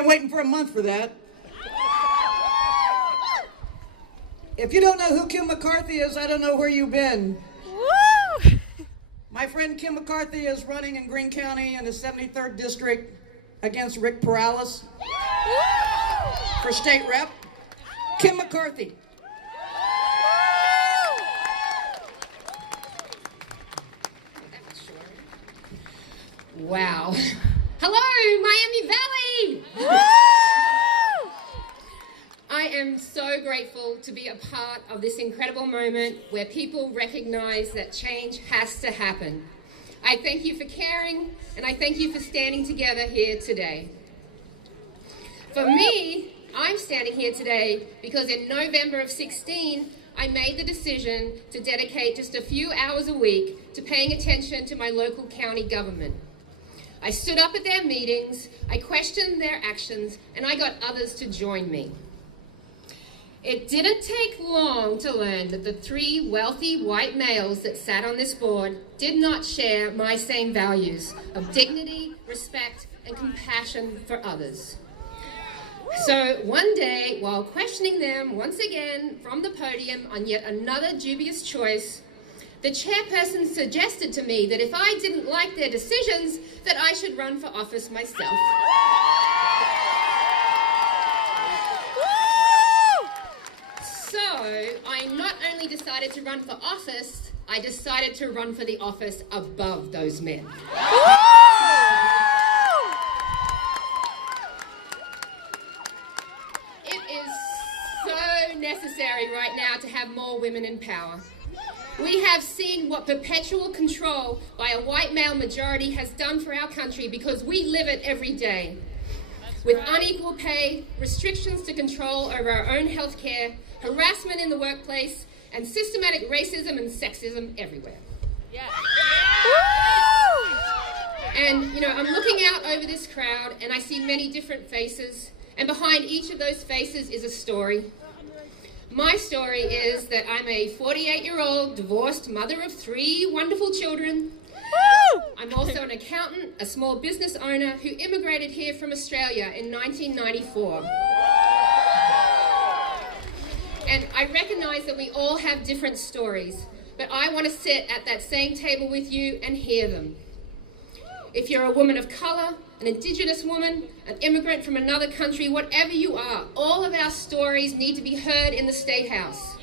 been waiting for a month for that. If you don't know who Kim McCarthy is, I don't know where you've been. Woo! My friend Kim McCarthy is running in Greene County in the 73rd District against Rick Perales for state rep. Kim McCarthy. Wow. Hello, Miami Valley! I am so grateful to be a part of this incredible moment where people recognize that change has to happen. I thank you for caring, and I thank you for standing together here today. For me, I'm standing here today because in November of 16, I made the decision to dedicate just a few hours a week to paying attention to my local county government. I stood up at their meetings, I questioned their actions, and I got others to join me. It didn't take long to learn that the three wealthy white males that sat on this board did not share my same values of dignity, respect, and compassion for others. So one day, while questioning them once again from the podium on yet another dubious choice, the chairperson suggested to me that if I didn't like their decisions, that I should run for office myself. So I not only decided to run for office, I decided to run for the office above those men. It is so necessary right now to have more women in power. We have seen what perpetual control by a white male majority has done for our country because we live it every day. With unequal pay, restrictions to control over our own health care, harassment in the workplace, and systematic racism and sexism everywhere. Yeah. And, you know, I'm looking out over this crowd and I see many different faces, and behind each of those faces is a story. My story is that I'm a 48-year-old divorced mother of 3 wonderful children. I'm also an accountant, a small business owner who immigrated here from Australia in 1994. And I recognize that we all have different stories, but I want to sit at that same table with you and hear them. If you're a woman of color, an Indigenous woman, an immigrant from another country, whatever you are, all of our stories need to be heard in the State House.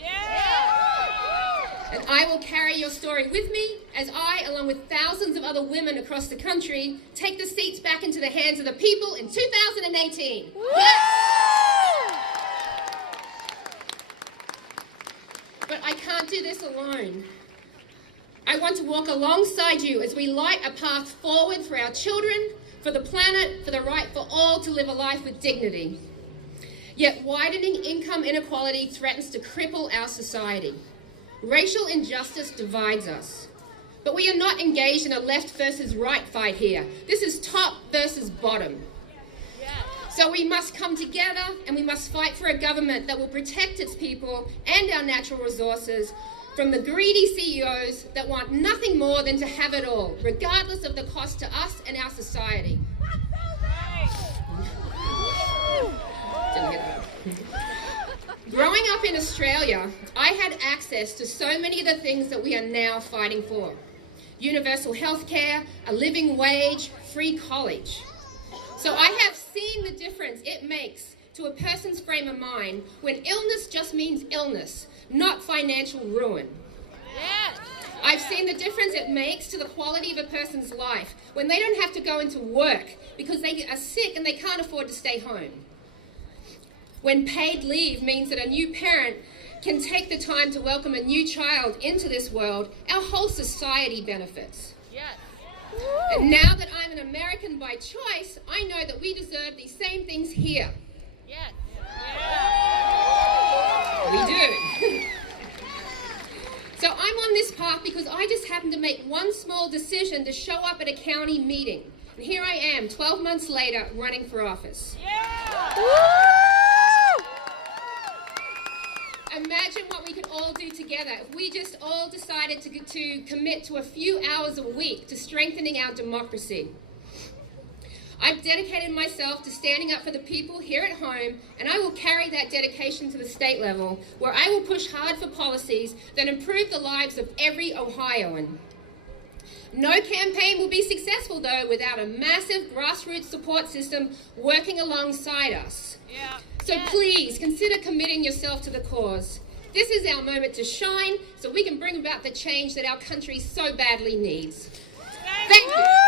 And I will carry your story with me as I, along with thousands of other women across the country, take the seats back into the hands of the people in 2018. But I can't do this alone. I want to walk alongside you as we light a path forward for our children, for the planet, for the right for all to live a life with dignity. Yet widening income inequality threatens to cripple our society. Racial injustice divides us. But we are not engaged in a left versus right fight here. This is top versus bottom. So we must come together and we must fight for a government that will protect its people and our natural resources from the greedy CEOs that want nothing more than to have it all, regardless of the cost to us and our society. Growing up in Australia, I had access to so many of the things that we are now fighting for. Universal health care, a living wage, free college. So I have seen the difference it makes to a person's frame of mind when illness just means illness, not financial ruin. I've seen the difference it makes to the quality of a person's life when they don't have to go into work because they are sick and they can't afford to stay home. When paid leave means that a new parent can take the time to welcome a new child into this world, our whole society benefits. And now that I'm an American by choice, I know that we deserve these same things here. We do. So I'm on this path because I just happened to make one small decision to show up at a county meeting. And here I am, 12 months later, running for office. Imagine what we could all do together if we just all decided to commit to a few hours a week to strengthening our democracy. I've dedicated myself to standing up for the people here at home, and I will carry that dedication to the state level, where I will push hard for policies that improve the lives of every Ohioan. No campaign will be successful, though, without a massive grassroots support system working alongside us. Yeah. So please consider committing yourself to the cause. This is our moment to shine so we can bring about the change that our country so badly needs. Thank you.